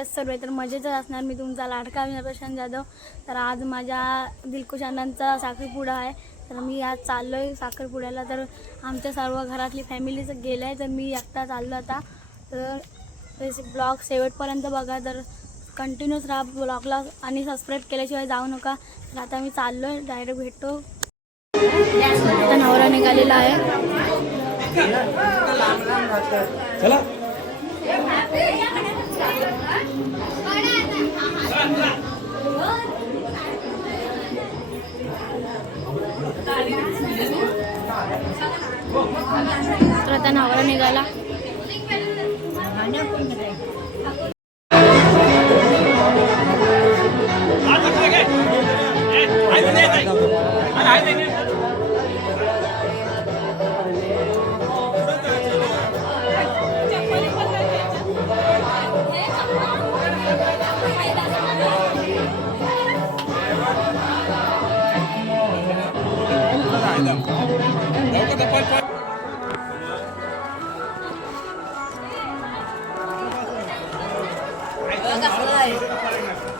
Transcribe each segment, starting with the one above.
राम सर्व तर मजेतच असणार. मी तुमचा लाडका अभिनय प्रशांत जाधव. तर आज माझ्या दिलकुश अण्णांचा साखरपुडा आहे. तर मी आज चाललो आहे साखरपुड्याला. तर आमच्या सर्व घरातली फॅमिली गेलं आहे तर मी एकटा चाललो आता. तर ब्लॉग शेवटपर्यंत बघा. तर कंटिन्यूच राहा. ब्लॉगला आणि सबस्क्राईब केल्याशिवाय जाऊ नका. तर आता मी चाललो आहे डायरेक्ट भेटतो. आता नवरा निघालेला आहे. चला. तर आता नवरा निघाला.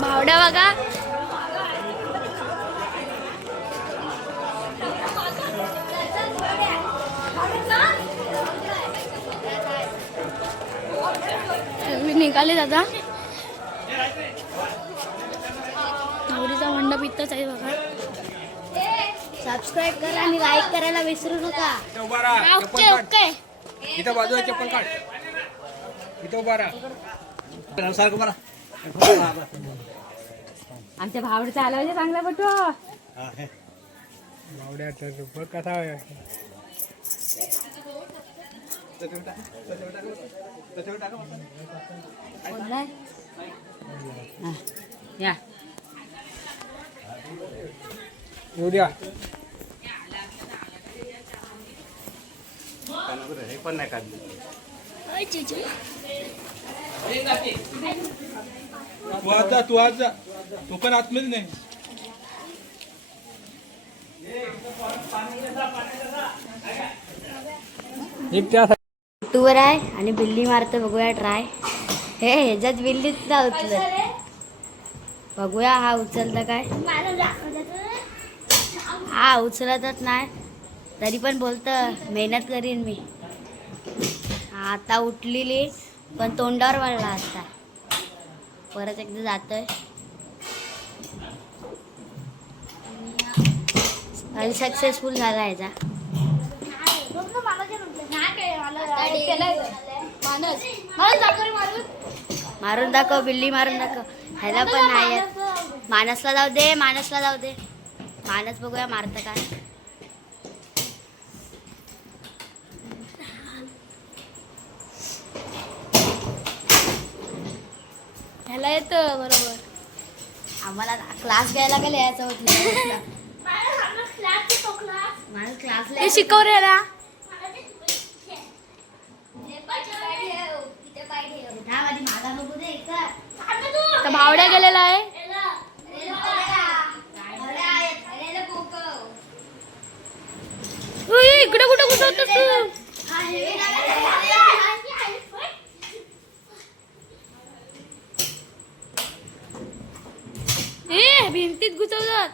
भावडा बघा. निघाले दादा. नवरीचा मंडप इथंच आहे बघा. सबस्क्राईब करा आणि लाईक करायला विसरू नका. इथं उभा राहा. ओके चप्पल काढ. ओके. इथं बाजूला चप्पल काढ. इथं उभा राहा. सारखं उभा राहा. आमच्या भावडचा आला म्हणजे चांगला पटो. बावड्याचा बघ कसा आहे? या. द्या तू आज जा तू आज जा. तू पण आतमध्ये नाही. एक त्या टूवर आहे आणि बिल्ली मारतो बघूया ट्राय हे ह्याच्यात बिल्लीच ना उचलत. बघूया हा उचलता काय? हा उचलतच नाही. तरी पण बोलतं मेहनत करीन मी. आता उठलेली पण तोंडावर वळला आता. परत एकदा जातोय. अनसक्सेसफुल झाला ह्याचा मारून दाखव बिल्ली मारून दाखव. ह्याला पण नाही मानसला जाऊ दे मानसला जाऊ दे. मानस बघूया मारतं का? ह्याला येतं बरोबर. आम्हाला क्लास घ्यायला गेले यायचं होतं क्लासला हे माझा बघू दे इथं. तर भावड्या गेलेला आहे. उई, इकडे कुठे घुसवतोस तू? ए भिंतीत घुसवलं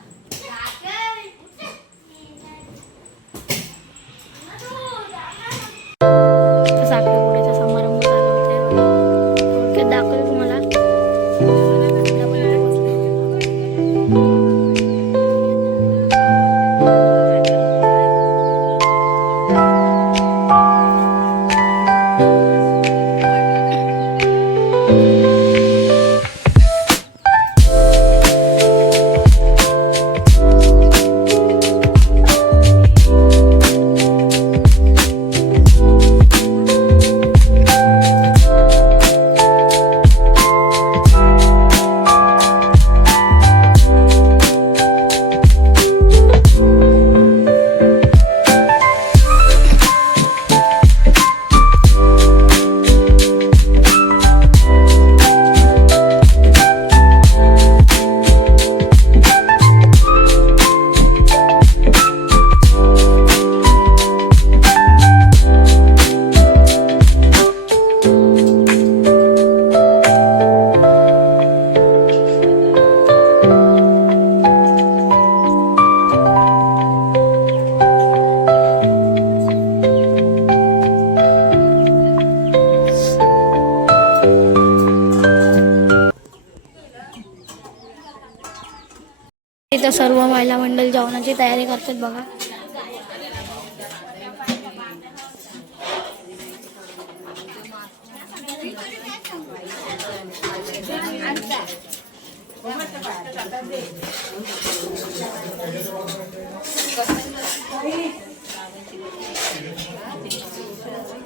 इथं सर्व महिला मंडळ जेवणाची तयारी करतात बघा.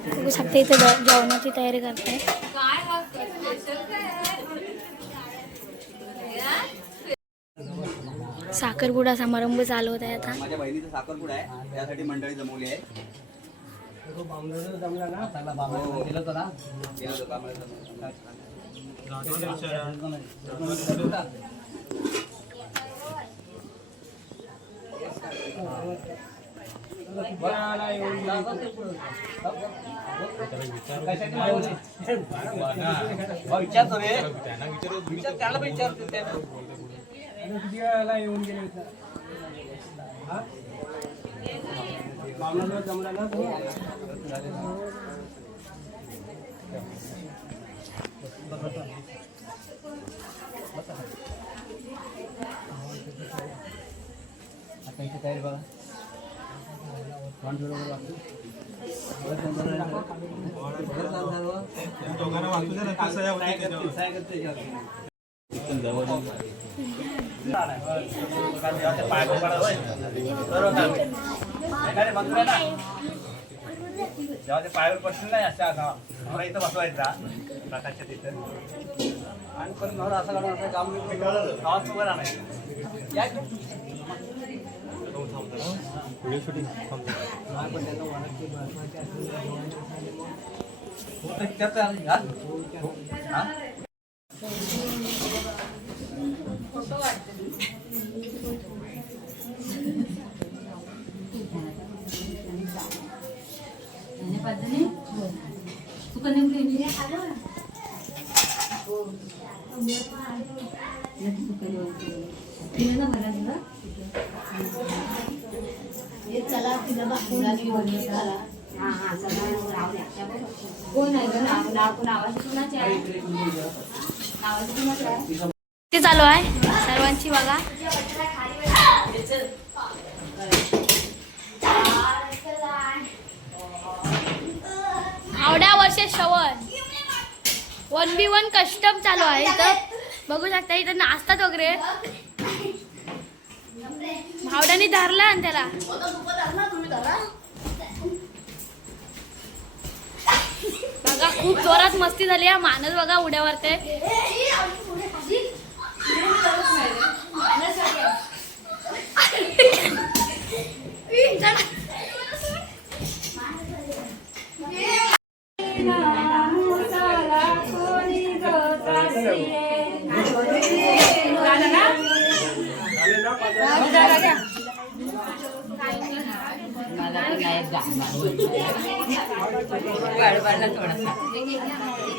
बघू शकता इथे तयारी करते साखरपुडा समारंभ चालू होत आहे आता. माझ्या बहिणीचा साखरपुडा आहे. त्यासाठी मंडळी जमवली आहे. विचारतो रे. विचार त्याला विचारतो त्याला. किती वेळाला येऊन गेले होते? हा? जमला ना तो? आता इथे तयारी बघा वन झिरो वर वाजतो. परत नंबर आहे. परत चालू झालं. काय करते? काय करते याच्यावर? जेव्हा ते पायावर पडतील नाही अशा नवरा इथं बसवायचा प्रकाशच्या तिथं आणि परत नवरा असं काढून असं काम गावात उभं राहणार या इकडे. हा, पण त्यांना वाटते झाले मग. हो, आहे, हा? हो, हा? ते चालू आहे. सर्वांची बघा. आवड्या वर्ष श्रवण. वन बी वन कस्टम चालू आहे इथं. बघू शकता इथं नाचतात वगैरे. भावड्याने धरला आणि त्याला. बघा खूप जोरात मस्ती झाली माणूस बघा उड्यावरते.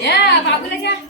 Ya, bagus aja. Ya.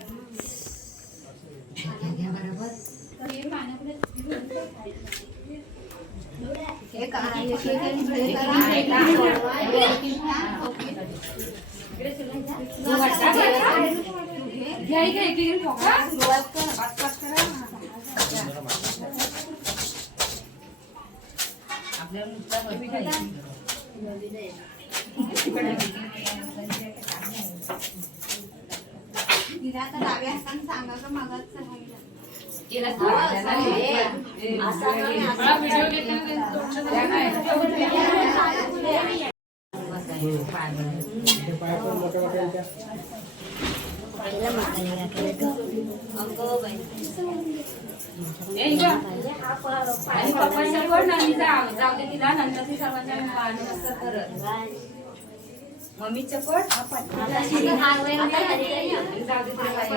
आहे मानस बघा उड्या मारते ते पाय पण मोठ्या मोठ्यांच्या.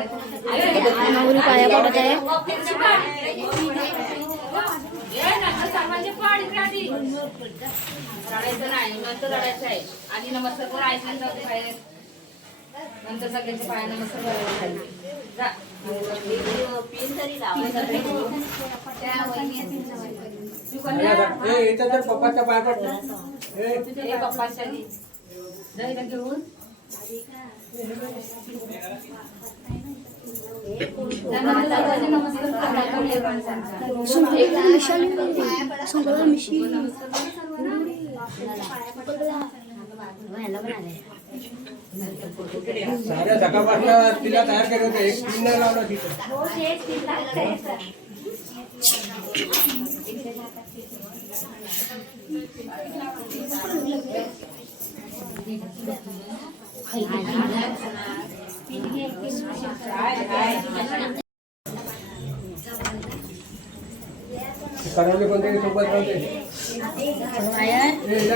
नवरी पाया पडत आहे रडायचं नाही नंतर रडायचं आहे. आणि नमस्कार करून ऐकलं जाऊ बाहेर. नंतर सगळ्यांच्या करायला पप्पाच्या पाय पडतो ये पप्पाच्या घेऊन साऱ्या सकाळपासून तिला तयार केलं होतं. एक तीन नाही लावला तिथं. करवले कोणते सोबत राहते ए, इला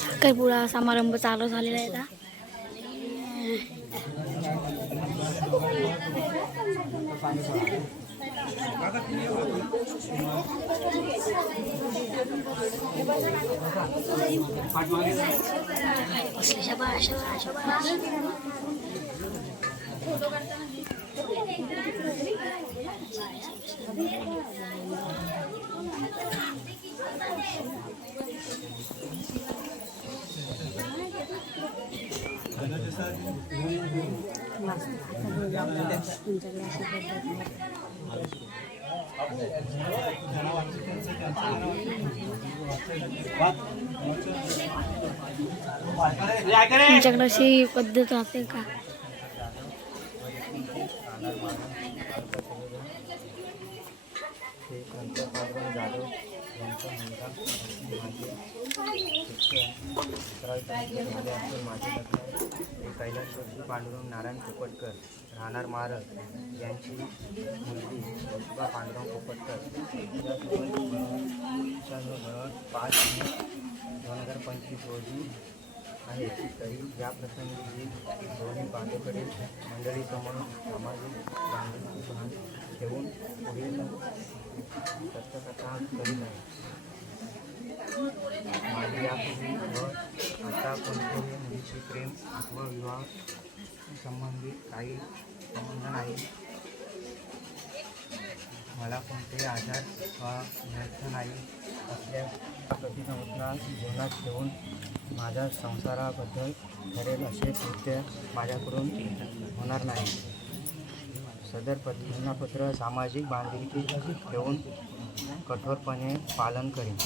साखरपुडा समारंभ चालू झालेला आहे का? तुमच्याकडे अशी पद्धत राहते का? कैलासवासी पांडुरंग नारायण पोपटकर राहणार महाराज यांची मुलगी प्रतिभा पांडुरंग पोपटकर पाच मे दोन हजार पंचवीस रोजी आहे. तरी या प्रसंगी दोन्ही बांधवकडे मंडळीसमोर सामाजिक बांधिलकी भान ठेवून पुढील सत्यकथा करीत आहे. माझ्या यापूर्वी व आता कोणत्याही मुलीशी प्रेम अथवा विवाह संबंधित काही संबंध नाही. मला कोणतेही आजार वा व्यर्थ नाही. असल्या प्रतिसंस्थना जीवनात ठेवून माझ्या संसाराबद्दल ठरेल असे कृत्य माझ्याकडून होणार नाही. सदर प्रतिज्ञापत्र सामाजिक बांधिलकी ठेवून कठोरपणे पालन करेन.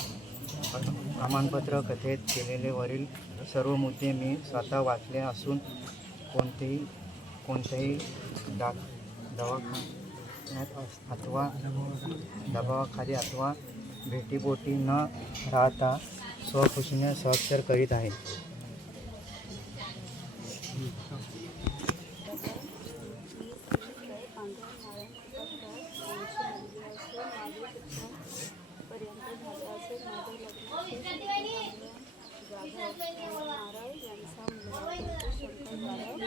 प्रमाणपत्र कथेत केलेले वरील सर्व मुद्दे मी स्वतः वाचले असून कोणतेही कोणत्याही डा दवाखान्यात अथवा दबावाखाली अथवा भेटीबोटी न राहता स्वखुशीने स्वाक्षर करीत आहे.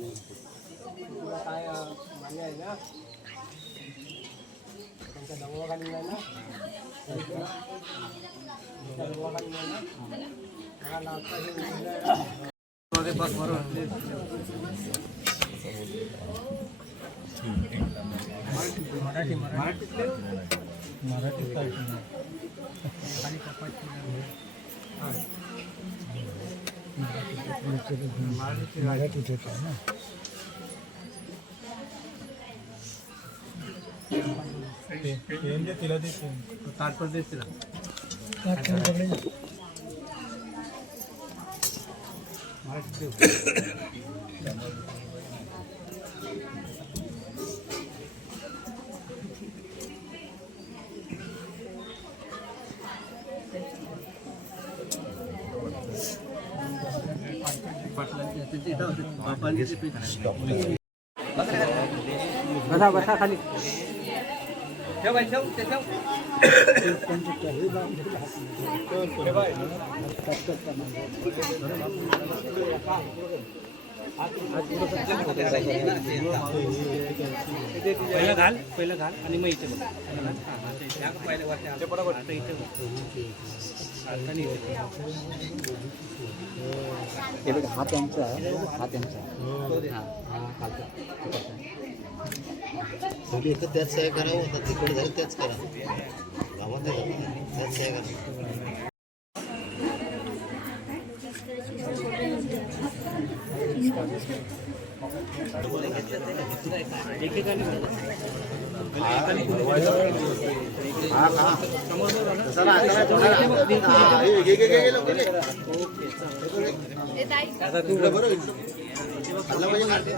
तुला काय अं, मान्य आहे ना तुमच्या दबावाखाली नाही ना तुमच्या दबावाखाली मराठी मराठी मराठीतले मराठीत मराठीत तात्पर्य तिला Basah, basah kali. ठेव बाई, ठेव ते ठेव पहिलं घाल पहिलं घाल आणि मग इथे बघ. आता इथे. आता नाही इथे. हा त्यांचा हा त्यांचा शेवटी एकतर त्याच सह्या करावं आता तिकडे झालं त्याच करा. गावात. त्याच सह्या करा.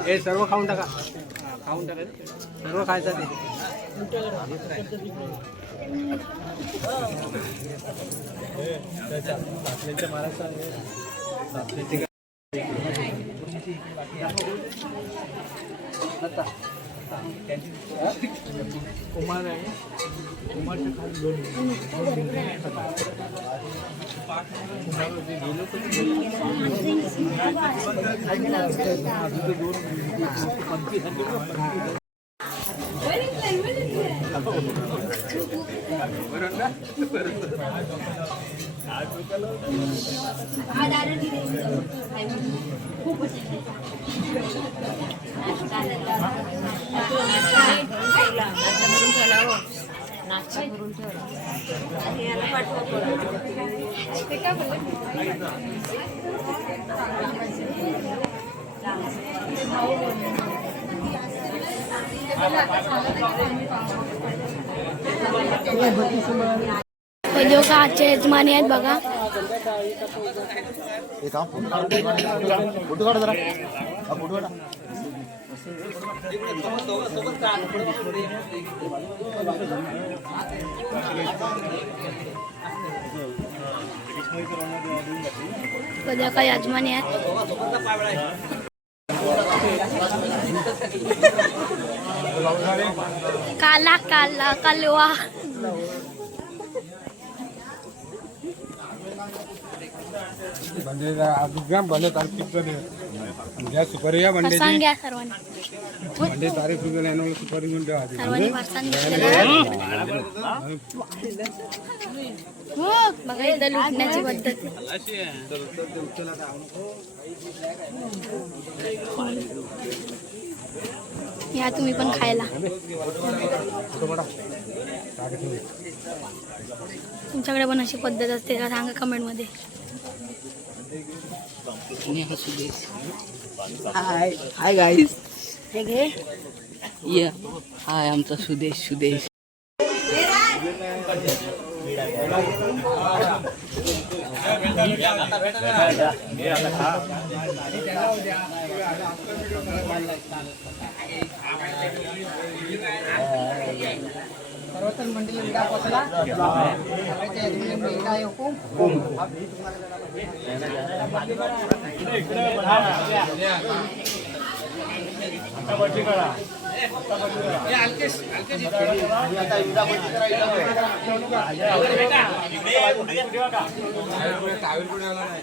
हे सर्व खाऊन टाका. खाऊन टाका सर्व खायचं ते. कुमार आहे कुमारच्या खाली दोन पहिले का आजचे यजमानी आहेत बघा. फोटो काढ जरा. फोटो काढा. सध्या का यजमानी आहेत काला काला कालवा. म्हणजे भले म्हणजे तारीख सुपारी घेऊन ठेवा या तुम्ही पण खायला. तुमच्याकडे पण अशी पद्धत असते का? सांगा कमेंटमध्ये हाय हाय गाईस या हाय आमचा सुदेश सुदेश इकडे बघा दोघांनी इकडे बघा इकडे बघा कुठे आला नाही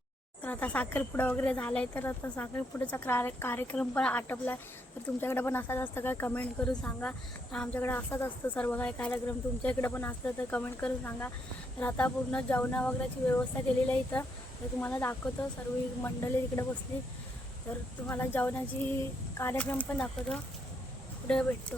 आता साखरपुडा वगैरे झालाय तर आता साखरपुड्याचा कार्य कार्यक्रम पण आटपला तर तुमच्याकडे पण असाच असतं काय कमेंट करून सांगा. तर आमच्याकडे असाच असतं सर्व काही कार्यक्रम. तुमच्याकडे पण असतं तर कमेंट करून सांगा. तर आता पूर्ण जेवणा वगैरेची व्यवस्था केलेली आहे इथं. तर तुम्हाला दाखवतो. सर्व मंडळी तिकडे बसली. तर तुम्हाला जेवणाची कार्यक्रम पण दाखवतो. पुढे भेटतो.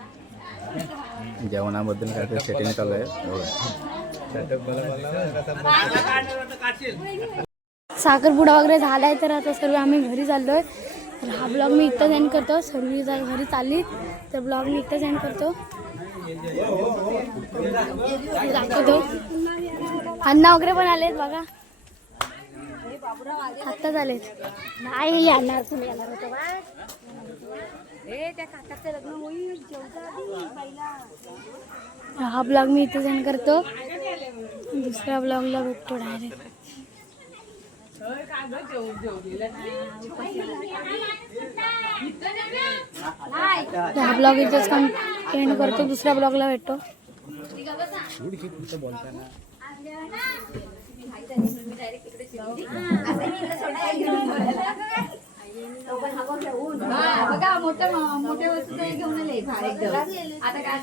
जेवणाबद्दल काहीतरी सेटिंग चालू आहे. हो. साखरपुडा वगैरे झालाय तर आता सर्व आम्ही घरी चाललोय. तर हा ब्लॉग मी इथं सेंड करतो. सर्व जर घरी चालली तर ब्लॉग मी इथं सेंड करतो. दाखवतो. अण्णा वगैरे पण आलेत बघा. आत्ताच आलेत. नाही येणार तुम्ही येणार होतो. बा. हा ब्लॉग मी इथे सेंड करतो. दुसऱ्या ब्लॉगला भेटतो डायरेक्ट हा ब्लॉग इथेच एंड करतो. दुसऱ्या ब्लॉगला भेटतो. बघा मोठ्या मोठ्या वस्तू घेऊन आले आता काय